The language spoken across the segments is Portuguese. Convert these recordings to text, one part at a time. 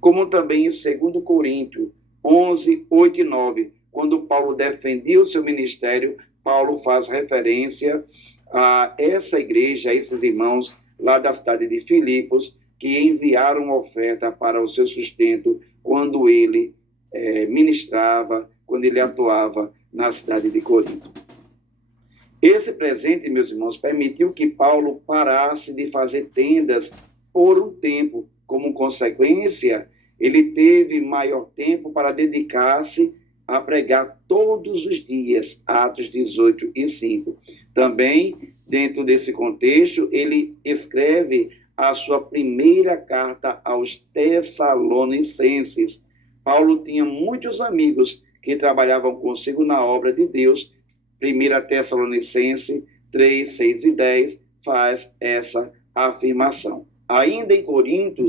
como também em 2 Coríntios 11, 8 e 9, quando Paulo defendia o seu ministério, Paulo faz referência a essa igreja, a esses irmãos lá da cidade de Filipos, que enviaram oferta para o seu sustento quando ele ministrava, quando ele atuava na cidade de Corinto. Esse presente, meus irmãos, permitiu que Paulo parasse de fazer tendas por um tempo. Como consequência, ele teve maior tempo para dedicar-se a pregar todos os dias, Atos 18 e 5. Também, dentro desse contexto, ele escreve a sua primeira carta aos Tessalonicenses. Paulo tinha muitos amigos que trabalhavam consigo na obra de Deus. 1 Tessalonicenses 3, 6 e 10 faz essa afirmação. Ainda em Corinto,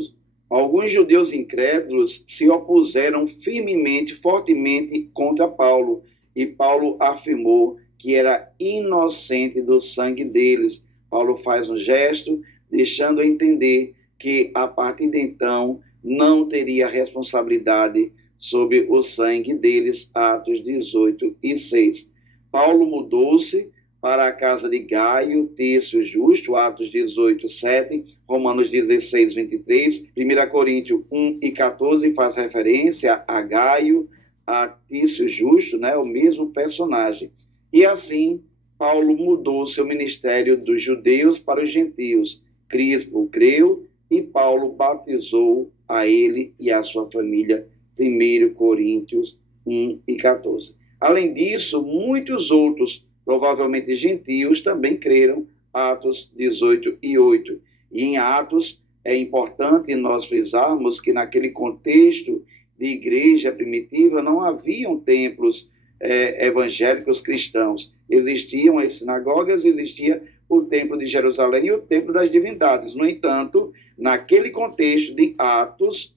alguns judeus incrédulos se opuseram firmemente, fortemente contra Paulo, e Paulo afirmou que era inocente do sangue deles. Paulo faz um gesto, deixando entender que, a partir de então, não teria responsabilidade sobre o sangue deles, Atos 18 e 6. Paulo mudou-se para a casa de Gaio, Terço Justo, Atos 18, 7, Romanos 16, 23, 1 Coríntios 1 e 14 faz referência a Gaio, a Terço Justo, né, o mesmo personagem. E assim, Paulo mudou seu ministério dos judeus para os gentios. Crispo creu e Paulo batizou a ele e a sua família, 1 Coríntios 1 e 14. Além disso, muitos outros, provavelmente gentios, também creram, Atos 18 e 8. E em Atos, é importante nós frisarmos que naquele contexto de igreja primitiva não haviam templos evangélicos cristãos. Existiam as sinagogas, existia o templo de Jerusalém e o templo das divindades. No entanto, naquele contexto de Atos,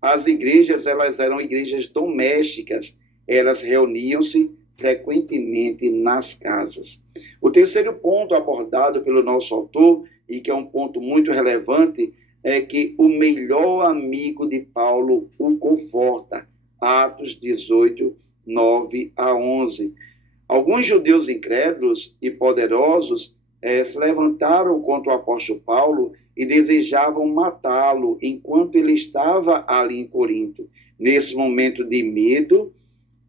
as igrejas elas eram igrejas domésticas, elas reuniam-se frequentemente nas casas. O terceiro ponto abordado pelo nosso autor, e que é um ponto muito relevante, é que o melhor amigo de Paulo o conforta. Atos 18, 9 a 11. Alguns judeus incrédulos e poderosos se levantaram contra o apóstolo Paulo e desejavam matá-lo enquanto ele estava ali em Corinto. Nesse momento de medo,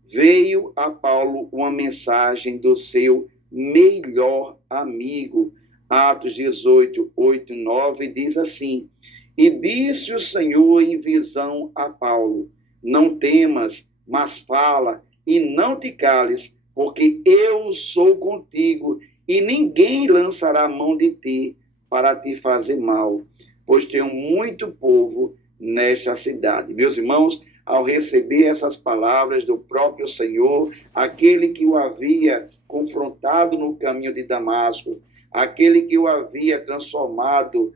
veio a Paulo uma mensagem do seu melhor amigo. Atos 18, 8 e 9 diz assim: E disse o Senhor em visão a Paulo: Não temas, mas fala, e não te cales, porque eu sou contigo, e ninguém lançará a mão de ti para te fazer mal, pois tenho muito povo nesta cidade. Meus irmãos, ao receber essas palavras do próprio Senhor, aquele que o havia confrontado no caminho de Damasco, aquele que o havia transformado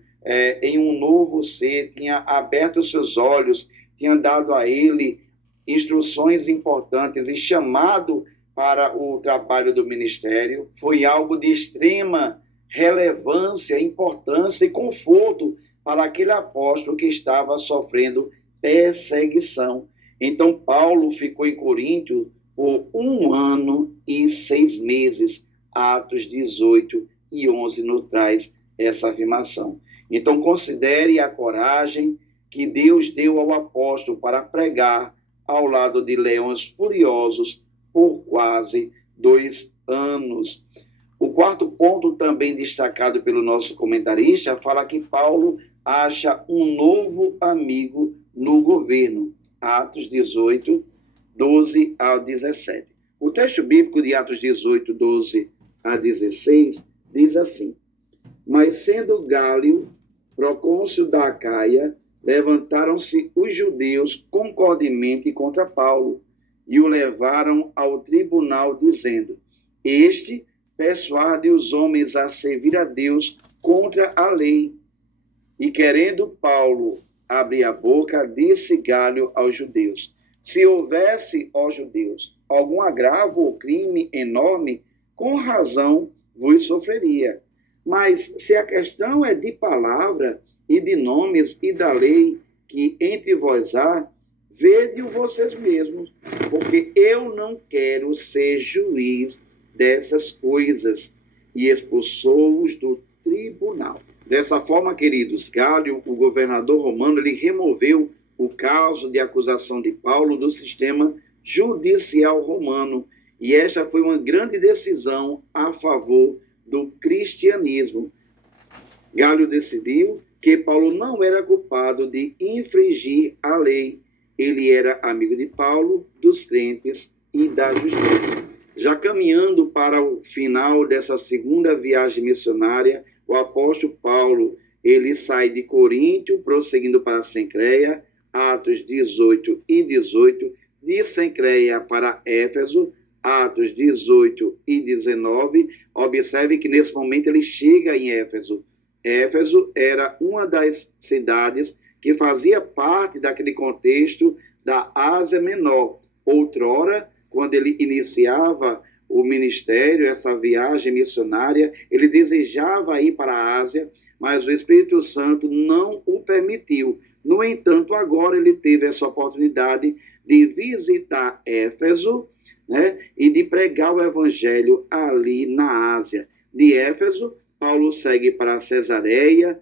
em um novo ser, tinha aberto os seus olhos, tinha dado a ele instruções importantes e chamado para o trabalho do ministério, foi algo de extrema relevância, importância e conforto para aquele apóstolo que estava sofrendo perseguição. Então, Paulo ficou em Corinto por 1 ano e 6 meses. Atos 18 e 11 nos traz essa afirmação. Então, considere a coragem que Deus deu ao apóstolo para pregar ao lado de leões furiosos por quase 2 anos. O quarto ponto, também destacado pelo nosso comentarista, fala que Paulo acha um novo amigo no governo. Atos 18, 12 ao 17. O texto bíblico de Atos 18, 12 a 16 diz assim: Mas sendo Gálio procônsul da Acaia, levantaram-se os judeus concordemente contra Paulo e o levaram ao tribunal, dizendo: Este persuade os homens a servir a Deus contra a lei. E querendo Paulo abrir a boca, disse Gálio aos judeus: Se houvesse, ó judeus, algum agravo ou crime enorme, com razão vos sofreria. Mas se a questão é de palavra e de nomes e da lei, que entre vós há, vede-o vocês mesmos, porque eu não quero ser juiz dessas coisas. E expulsou-os do tribunal. Dessa forma, queridos, Gálio, o governador romano, ele removeu o caso de acusação de Paulo do sistema judicial romano. E esta foi uma grande decisão a favor do cristianismo. Gálio decidiu que Paulo não era culpado de infringir a lei. Ele era amigo de Paulo, dos crentes e da justiça. Já caminhando para o final dessa segunda viagem missionária, o apóstolo Paulo, ele sai de Coríntio, prosseguindo para Cencreia, Atos 18 e 18, de Cencreia para Éfeso, Atos 18 e 19. Observe que nesse momento ele chega em Éfeso. Éfeso era uma das cidades que fazia parte daquele contexto da Ásia Menor. Outrora, quando ele iniciava o ministério, essa viagem missionária, ele desejava ir para a Ásia, mas o Espírito Santo não o permitiu. No entanto, agora ele teve essa oportunidade de visitar Éfeso, né, e de pregar o evangelho ali na Ásia. De Éfeso, Paulo segue para Cesareia,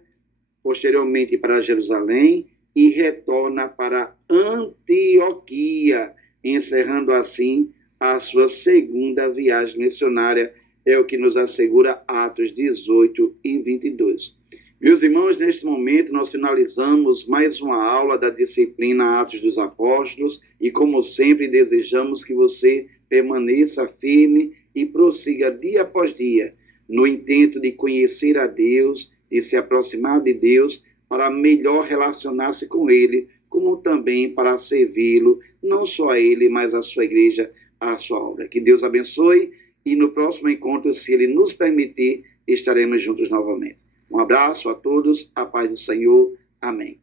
posteriormente para Jerusalém, e retorna para Antioquia, encerrando assim a sua segunda viagem missionária, é o que nos assegura Atos 18 e 22. Meus irmãos, neste momento nós finalizamos mais uma aula da disciplina Atos dos Apóstolos e, como sempre, desejamos que você permaneça firme e prossiga dia após dia no intento de conhecer a Deus e se aproximar de Deus para melhor relacionar-se com Ele, como também para servi-lo, não só a Ele, mas a sua igreja, a sua obra. Que Deus abençoe e no próximo encontro, se Ele nos permitir, estaremos juntos novamente. Um abraço a todos, a paz do Senhor. Amém.